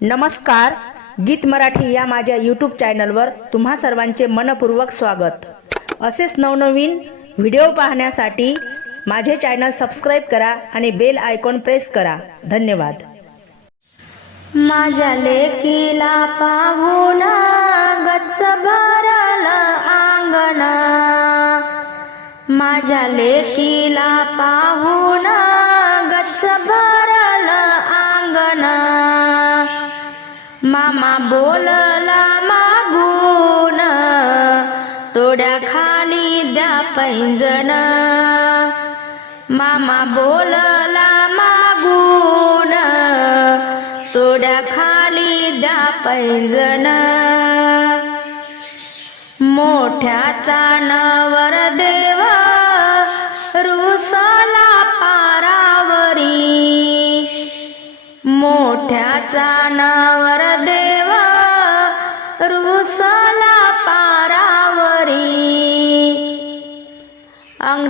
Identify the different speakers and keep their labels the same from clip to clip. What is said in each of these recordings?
Speaker 1: नमस्कार गीत मराठी या माझ्या यूट्यूब चॅनलवर तुम्हा सर्वांचे मनपूर्वक स्वागत. असेच नवनवीन व्हिडिओ पाहण्यासाठी माझे चॅनल सबस्क्राईब करा आणि बेल आयकॉन प्रेस करा. धन्यवाद.
Speaker 2: माझ्या लेकीला पाहून गच्च भरला अंगण माझ्या लेकीला पाहून गच्च भरला अंगण बोलला मागून तोड्या खाली द्या पैंजण. मामा बोलला मागून तोड्या खाली द्या पैंजण. मोठ्याचा नवर देव रुसला पारावरी. मोठ्याचा नवर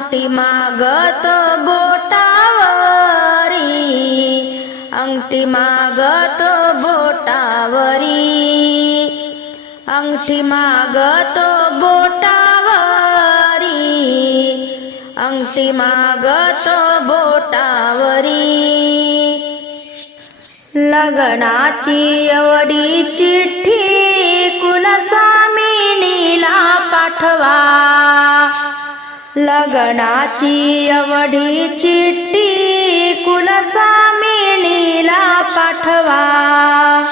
Speaker 2: अंगठी मागत बोटावरी अंगठी मागत बोटावरी अंगठी मागत बोटावरी अंगठी मागत बोटावरी. लग्नाची एवढी चिठ्ठी कुलस्वामिनीला पाठवा. लग्नाची अवढी चिठ्ठी कुलसामिनीला पाठवा.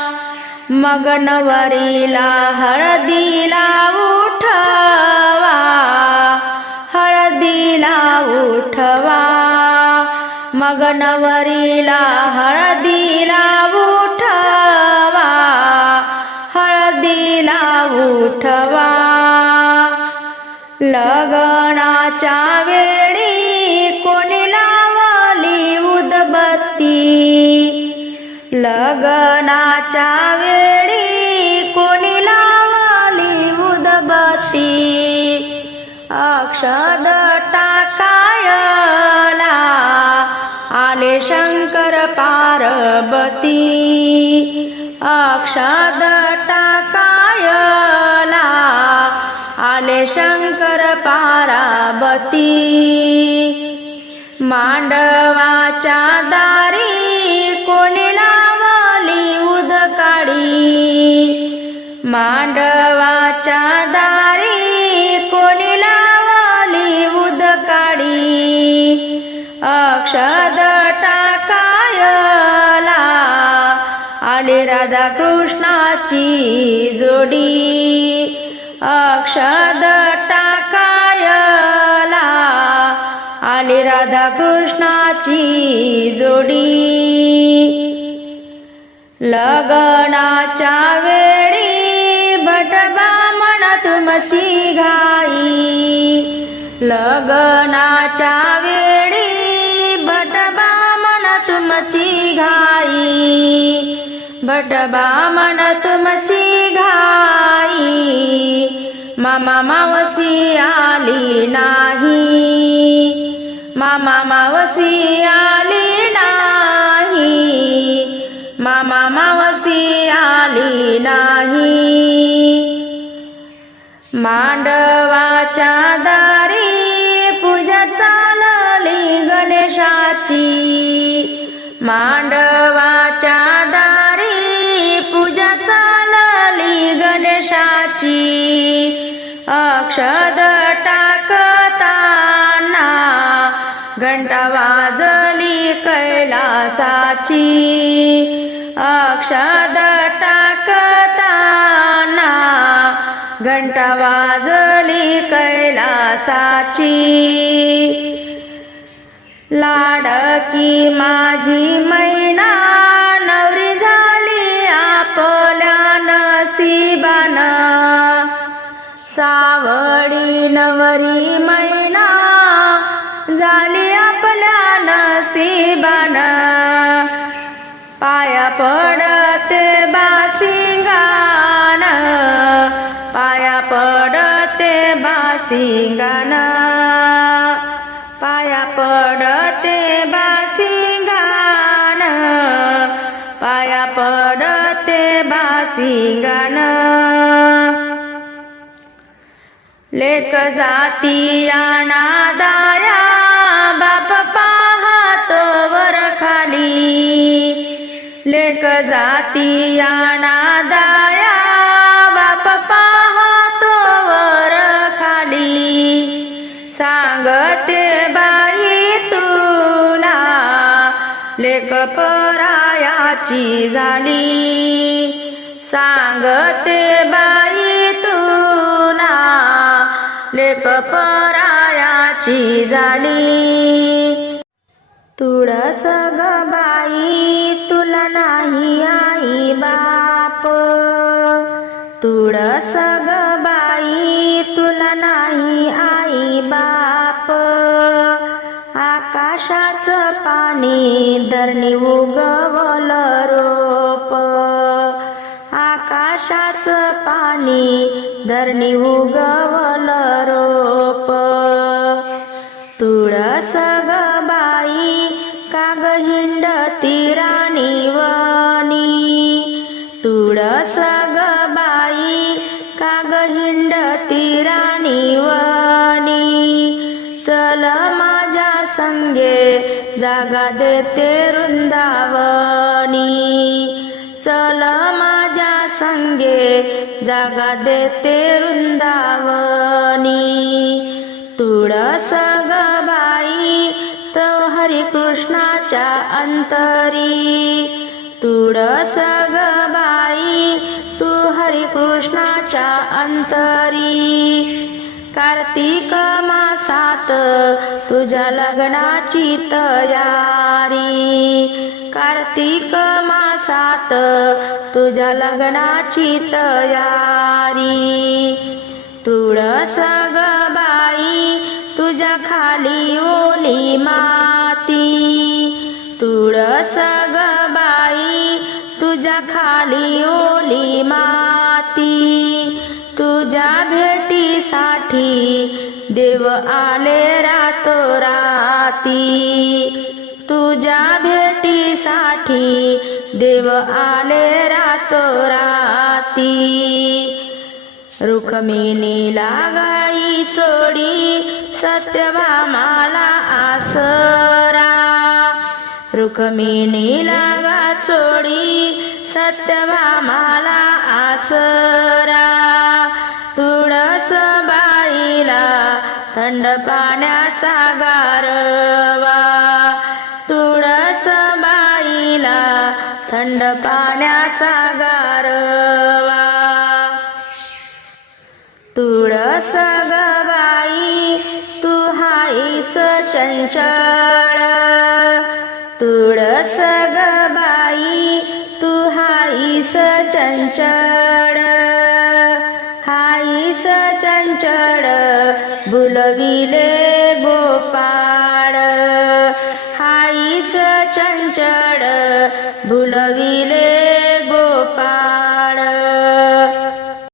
Speaker 2: मग नवरीला हळदीला उठवा. हळदीला उठवा. मग नवरीला हळदीला उठवा. हळदीला उठवा. लग्नाच्या वेळी कोणी लावली उदबत्ती? लग्नाच्या वेळी कोणी लावली उदबत्ती? अक्षद टाकायला आले शंकर पार्वती. अक्षद टाकायला आले शंकर पारावती। मांडवाच्या दारी कोणी लावली उदकाडी। मांडवाच्या दारी कोणी लावली उदकाडी। अक्षद टाकायला आले राधा कृष्णाची जोडी। अक्षद टा जोडी. लगनाच्या वेळी भटबा मन तुमची घाई. लगनाच्या वेळी भटबा मन तुमची घाई. भटबा मन तुमची घाई. मामा मावसी आली नाही. मामा मावसी आली मामा मावसी आली नाही. मांडवाच्या दारी पूजा चालली गणेशाची. मांडवाच्या दारी पूजा चालली गणेशाची. अक्षद टाकताना घंटा वाजली कैलासाची. अक्षद टाकताना घंटा वाजली कैलासाची. लाडकी माझी मैना नवरी झाली आपल्या नसीबान सावडी नवरी मैना झाली सिंगाना। पाया पडते बासिंगान पाया पडते बासिंगान लेक जाती नादाया बाप पाहतो वर खाली. लेक जाती नादाया लेक परायाची झाली. सांगते बाई तुला लेक परायाची झाली. तुळस ग बाई तुला नाही आई बाप. तुळस आकाशाचं पाणी धरणी उगवल रोप. आकाशाचं पाणी धरणी उगवल रोप. तुळस ग संगे जागा देते वृंदावनी. चल माझ्या संगे जागा देते वृंदावनी. तुळस ग बाई तो हरिकृष्णाच्या अंतरी. तुळस ग बाई तू हरिकृष्णाच्या अंतरी. कार्तिक मासात तुझ्या लग्नाची तयारी. कार्तिक मासात तुझ्या लग्नाची तयारी. तुळस ग बाई तुझ्या खाली ओली माती. तुळस ग बाई तुझ्या खाली ओली माती. तुझ्या भेटीसाठी देव आले रातो राती. तुझ्या भेटीसाठी देव आले रातो राती. रुक्मिणी लागाई चोडी सत्यभामाला आसरा. रुक्मिणीला गा चोडी सत्यभामाला आसरा. थंड पाण्याचा गारवा. तुळस बाईला थंड पाण्याचा गारवा. तुळस ग बाई तू हाईस चंचळ. तुळस ग बाई तू हाईस चंचळ. हाईस चंचळ बुलविले गोपाळ हाईस चंचळ बुलविले